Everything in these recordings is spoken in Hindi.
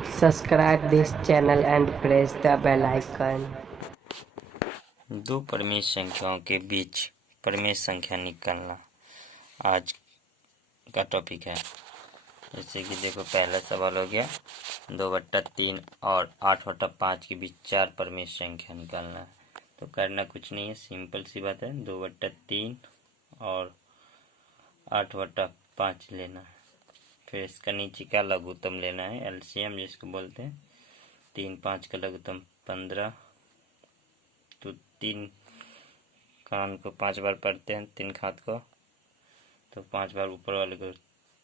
Subscribe this channel and press the bell icon. दो परिमेय संख्याओं के बीच परिमेय संख्या निकालना आज का टॉपिक है। जैसे कि देखो, पहला सवाल हो गया 2/3 और 8/5 के बीच 4 परिमेय संख्या निकालना है। तो करना कुछ नहीं है, सिंपल सी बात है। 2/3 और 8/5 लेना है। फिर इसका नीचे का लघुत्तम लेना है, एलसीएम जिसको बोलते हैं। 3/5 का लघुत्तम 15। तो 3 कान को 5 बार पढ़ते हैं, 3 खात को, तो 5 बार ऊपर वाले को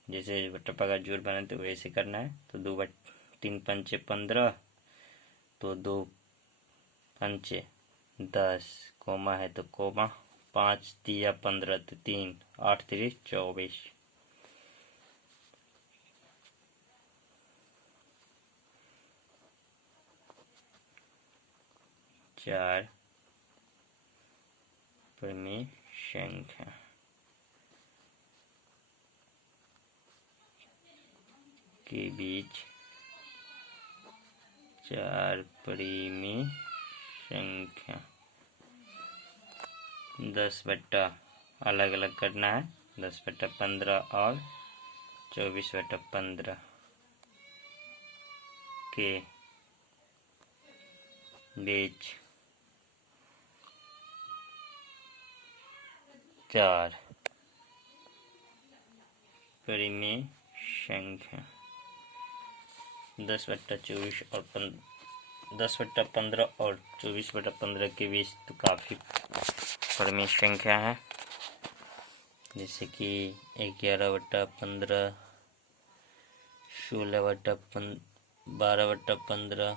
जैसे बट्टा का जोड़ बनाते तो वैसे करना है। तो 2/3 पंचे 15, तो 2 पंचे 10, कोमा है तो कोमा, 5 तिया 15 तो 3, 8 3 24। 4 परिमेय संख्या के बीच 4 परिमेय संख्या। 10 बट्टा अलग अलग करना है, 10/15 और 24/15 के बीच 4 परिमेय संख्या। 10/24 और 10/15 और 24/15 के बीच तो काफ़ी परिमेय संख्या है। जैसे कि 11/15, 16/15, 12/15,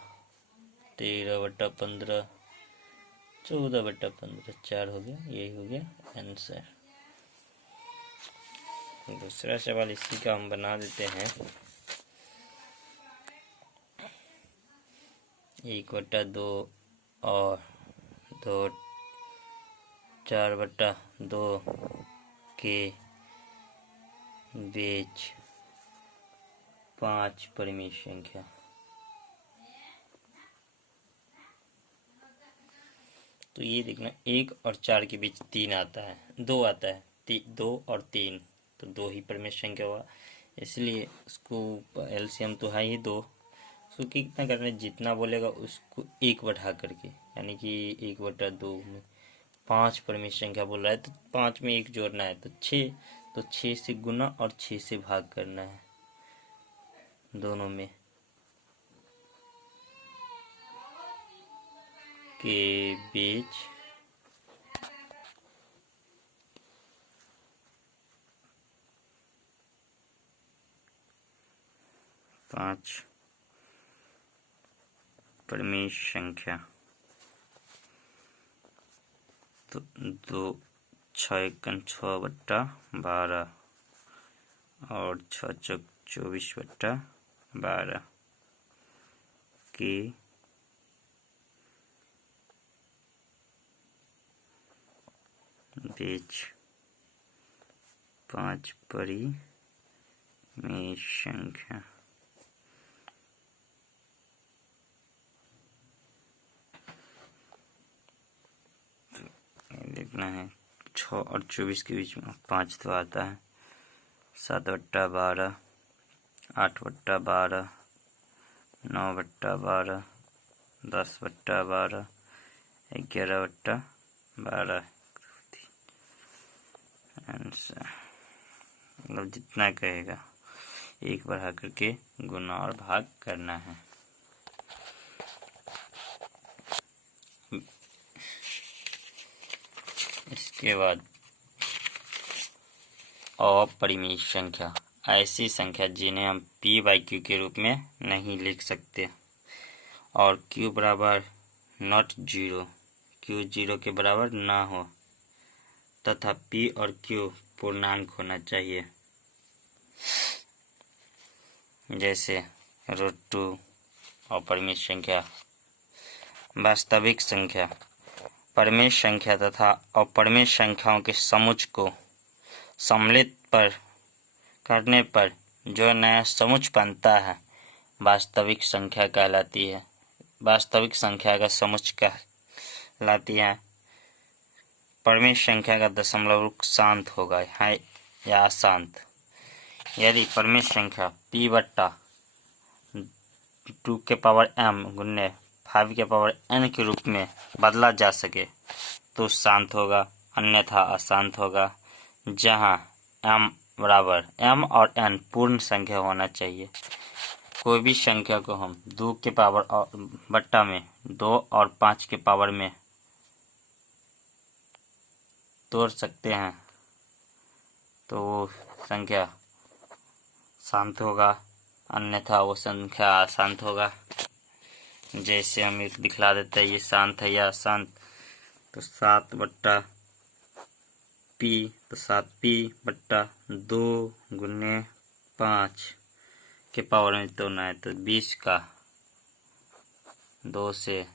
13/15, 14/15, 4 हो गया। यही हो गया आंसर। दूसरा सवाल इसी का हम बना देते हैं। 1/2 और 4/2 के बीच 5 परिमेय संख्या। तो ये देखना, 1 और 4 के बीच 3 आता है, 2 आता है, 2 और 3, तो 2 ही परिमेय संख्या हुआ। इसलिए उसको एलसीएम तो है ही 2। उसको कितना करना है, जितना बोलेगा उसको 1 बढ़ा करके, यानी कि 1/2 में 5 परिमेय संख्या बोल रहा है तो 5 में 1 जोड़ना है, तो 6। तो 6 से गुना और 6 से भाग करना है दोनों में के बीच 5 परिमेय संख्या। तो 2 6 6/12 और 6 चौक 24/12 के बीच 5 परिमेय संख्या। देखना है, 6 और 24 के बीच में 5 तो आता है। 7/12, 8/12, 9/12, 10/12, 11/12 आंसर। मतलब जितना कहेगा 1 बढ़ा करके गुना और भाग करना है। इसके बाद अपरिमेय संख्या, ऐसी संख्या जिन्हें हम p/q के रूप में नहीं लिख सकते और q बराबर नॉट 0, q 0 के बराबर ना हो तथा p और q पूर्णांक होना चाहिए। जैसे √2 अपरिमेय संख्या। वास्तविक संख्या, परिमेय संख्या तथा अपरिमेय संख्याओं के समुच्चय को सम्मिलित करने पर जो नया समुच्चय बनता है वास्तविक संख्या कहलाती है। वास्तविक संख्या का समुच्चय कहलाती है। परिमेय संख्या का दशमलव रूप शांत होगा है या अशांत। यदि परिमेय संख्या p बट्टा 2 के पावर m गुने 5 के पावर n के रूप में बदला जा सके तो शांत होगा, अन्यथा अशांत होगा। जहां m बराबर m और n पूर्ण संख्या होना चाहिए। कोई भी संख्या को हम 2 के पावर और बट्टा में 2 और 5 के पावर में तोड़ सकते हैं तो वो संख्या शांत होगा, अन्यथा वो संख्या अशांत होगा। जैसे हम एक दिखला देते हैं, ये शांत है या अशांत। तो 7 बट्टा p, तो 7p बट्टा 2 गुने 5 के पावर में तोड़ना है तो 20 का 2 से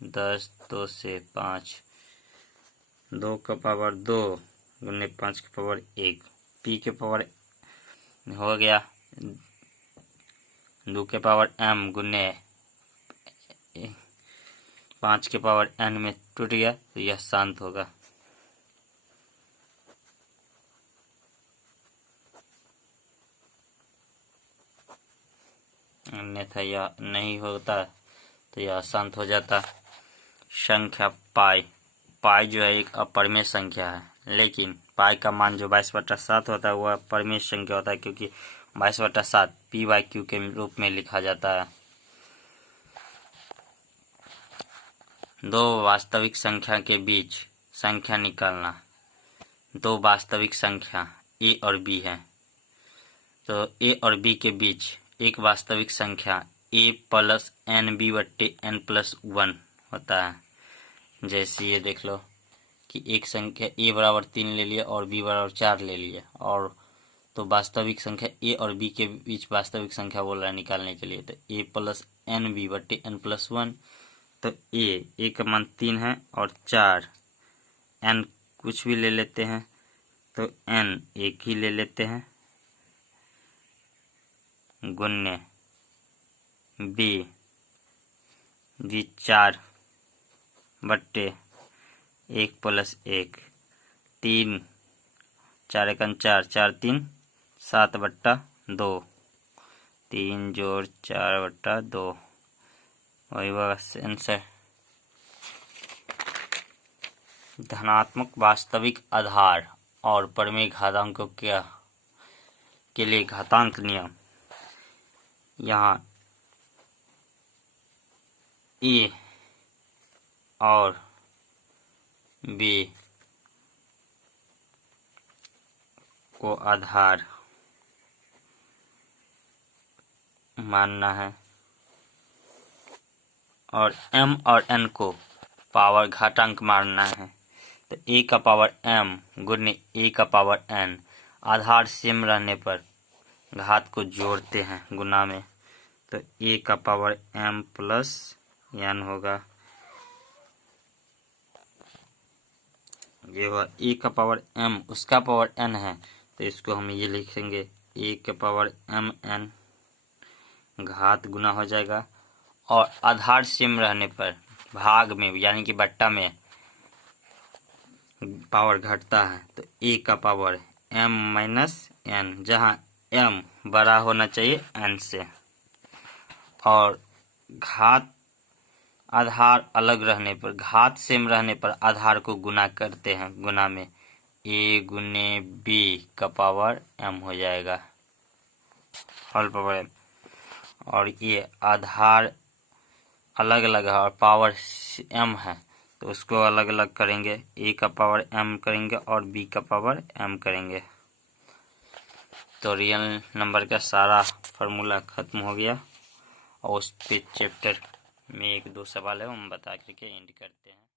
10, 2 से 5, 2 का पावर 2 गुने 5 के पावर 1, p के पावर हो गया 2 के पावर m गुने 5 के पावर n में टूट गया तो यह शांत होगा। अन्यथा यह नहीं होता तो यह अशांत हो जाता। संख्या पाई जो है एक अपरिमेय संख्या है, लेकिन पाई का मान जो 22/7 होता है वह परिमेय संख्या होता है, क्योंकि 22/7 p/q के रूप में लिखा जाता है। दो वास्तविक संख्या के बीच संख्या निकालना। दो वास्तविक संख्या a और b है, तो a और b के बीच एक वास्तविक संख्या a प्लस nb बट्टे n प्लस 1 होता है। जैसे ये देख लो कि एक संख्या a बराबर 3 ले लिया और b बराबर 4 ले लिया, और तो वास्तविक संख्या a और b के बीच वास्तविक संख्या बोल रहा है निकालने के लिए, तो a प्लस nb बट्टे n प्लस 1। तो a का मान 3 है और 4, n कुछ भी ले लेते हैं तो n एक ही ले लेते हैं, गुन्ने b 4 बट्टे 1 प्लस 1, 3 4 एकन 4, 4 3 7 बट्टा 2, 3 जोड़ 4 बट्टा 2, वही बस आंसर। धनात्मक वास्तविक आधार और परिमेय घातांकों के लिए घातांक नियम। यहाँ a और b को आधार मानना है और m और n को पावर घातांक मानना है। तो a का पावर m गुने a का पावर n आधार सेम रहने पर घात को जोड़ते हैं गुना में, तो a का पावर m प्लस n होगा। ये हुआ a का पावर m, उसका पावर n है तो इसको हम ये लिखेंगे a के पावर m n, घात गुना हो जाएगा। और आधार सेम रहने पर भाग में यानी कि बट्टा में पावर घटता है, तो a का पावर m माइनस n, जहाँ m बड़ा होना चाहिए n से। और घात आधार अलग रहने पर, घात सेम रहने पर आधार को गुना करते हैं, गुना में a गुने b का पावर m हो जाएगा, होल पावर m। और ये आधार अलग अलग है और पावर m है तो उसको अलग अलग करेंगे, a का पावर m करेंगे और b का पावर m करेंगे। तो रियल नंबर का सारा फार्मूला खत्म हो गया और उस पे चैप्टर में 1-2 सवाल है, हम बता करके एंड करते हैं।